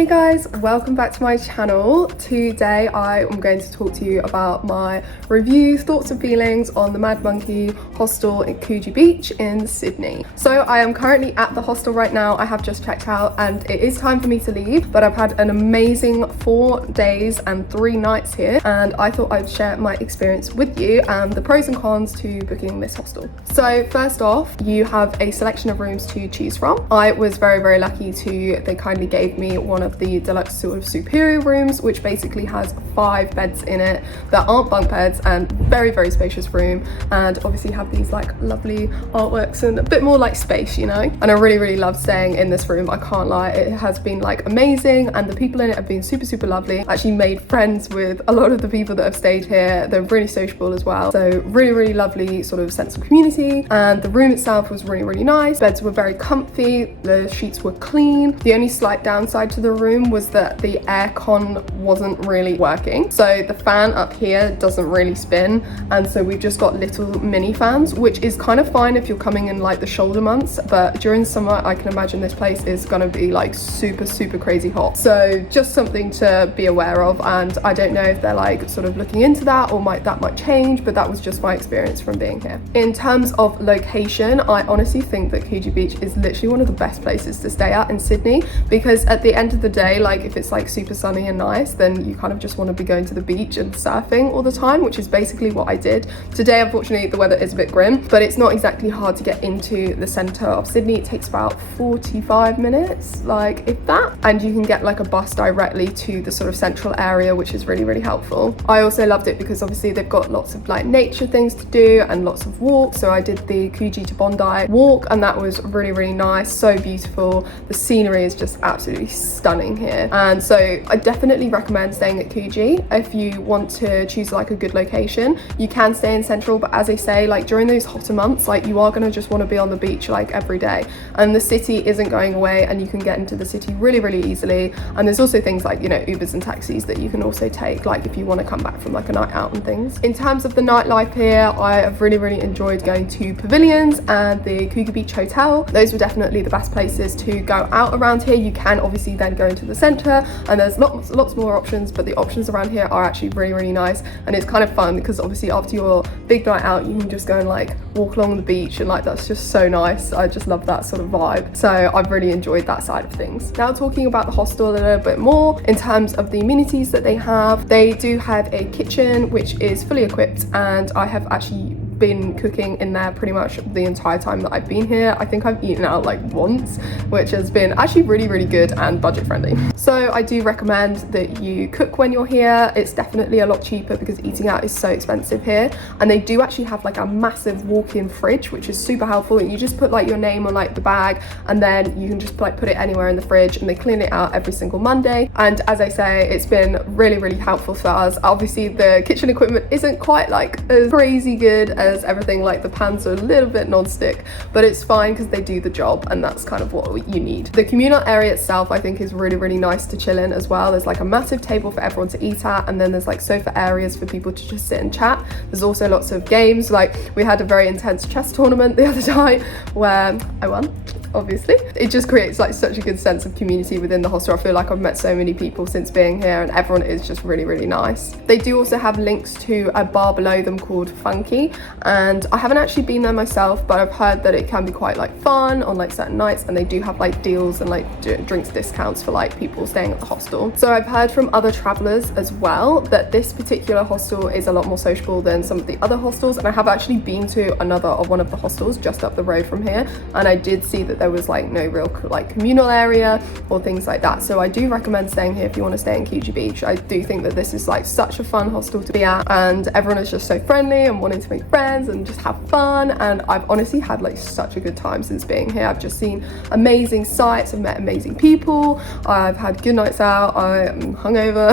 Hey guys, welcome back to my channel. Today I am going to talk to you about my reviews, thoughts and feelings on the Mad Monkey Hostel in Coogee Beach in Sydney. So I am currently at the hostel right now. I have just checked out and it is time for me to leave, but I've had an amazing 4 days and 3 nights here, and I thought I'd share my experience with you and the pros and cons to booking this hostel. So first off, you have a selection of rooms to choose from. I was very lucky they kindly gave me one of the deluxe sort of superior rooms, which basically has 5 beds in it that aren't bunk beds, and very spacious room, and obviously have these like lovely artworks and a bit more like space, you know. And I really love staying in this room, I can't lie. It has been like amazing, and the people in it have been super lovely. I actually made friends with a lot of the people that have stayed here. They're really sociable as well, so really lovely sort of sense of community. And the room itself was really nice. Beds were very comfy, the sheets were clean. The only slight downside to the room was that the aircon wasn't really working, so the fan up here doesn't really spin, and so we've just got little mini fans, which is kind of fine if you're coming in like the shoulder months, but during summer I can imagine this place is gonna be like super crazy hot. So just something to be aware of, and I don't know if they're like sort of looking into that or that might change, but that was just my experience from being here. In terms of location, I honestly think that Coogee Beach is literally one of the best places to stay at in Sydney, because at the end of the day, like if it's like super sunny and nice, then you kind of just want to be going to the beach and surfing all the time, which is basically what I did. Today unfortunately the weather is a bit grim, but it's not exactly hard to get into the centre of Sydney. It takes about 45 minutes, like if that, and you can get like a bus directly to the sort of central area, which is really helpful. I also loved it because obviously they've got lots of like nature things to do and lots of walks, so I did the Coogee to Bondi walk, and that was really nice, so beautiful. The scenery is just absolutely stunning here, and so I definitely recommend staying at Coogee if you want to choose like a good location. You can stay in central, but as I say, like during those hotter months, like you are going to just want to be on the beach like every day, and the city isn't going away, and you can get into the city really easily. And there's also things like, you know, Ubers and taxis that you can also take, like if you want to come back from like a night out and things. In terms of the nightlife here, I have really enjoyed going to Pavilions and the Coogee Beach Hotel. Those were definitely the best places to go out around here. You can obviously then go into the centre, and there's lots more options, but the options around here are actually really nice, and it's kind of fun because obviously after your big night out you can just go and like walk along the beach, and like that's just so nice. I just love that sort of vibe, so I've really enjoyed that side of things. Now talking about the hostel a little bit more in terms of the amenities that they have, they do have a kitchen which is fully equipped, and I have actually been cooking in there pretty much the entire time that I've been here. I think I've eaten out like once, which has been actually really good and budget friendly. So I do recommend that you cook when you're here. It's definitely a lot cheaper because eating out is so expensive here, and they do actually have like a massive walk-in fridge, which is super helpful, and you just put like your name on like the bag, and then you can just like put it anywhere in the fridge, and they clean it out every single Monday. And as I say, it's been really helpful for us. Obviously the kitchen equipment isn't quite like as crazy good as everything, like the pans are a little bit non-stick, but it's fine because they do the job, and that's kind of what you need. The communal area itself I think is really nice to chill in as well. There's like a massive table for everyone to eat at, and then there's like sofa areas for people to just sit and chat. There's also lots of games, like we had a very intense chess tournament the other night where I won, obviously. It just creates like such a good sense of community within the hostel. I feel like I've met so many people since being here, and everyone is just really nice. They do also have links to a bar below them called Funky, and I haven't actually been there myself, but I've heard that it can be quite like fun on like certain nights, and they do have like deals and like drinks discounts for like people staying at the hostel. So I've heard from other travelers as well that this particular hostel is a lot more sociable than some of the other hostels, and I have actually been to one of the hostels just up the road from here, and I did see that there was like no real like communal area or things like that. So I do recommend staying here if you want to stay in Coogee Beach. I do think that this is like such a fun hostel to be at, and everyone is just so friendly and wanting to make friends and just have fun, and I've honestly had like such a good time since being here. I've just seen amazing sights, I've met amazing people, I've had good nights out, I am hungover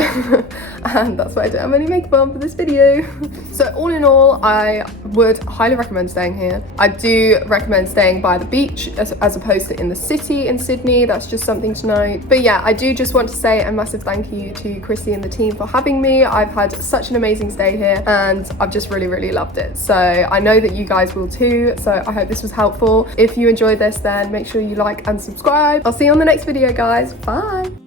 and that's why I don't have any makeup on for this video. So all in all, I would highly recommend staying here. I do recommend staying by the beach as opposed to in the city in Sydney. That's just something to note. But yeah, I do just want to say a massive thank you to Chrissy and the team for having me. I've had such an amazing stay here, and I've just really loved it. So I know that you guys will too, so I hope this was helpful. If you enjoyed this, then make sure you like and subscribe. I'll see you on the next video, guys. Bye.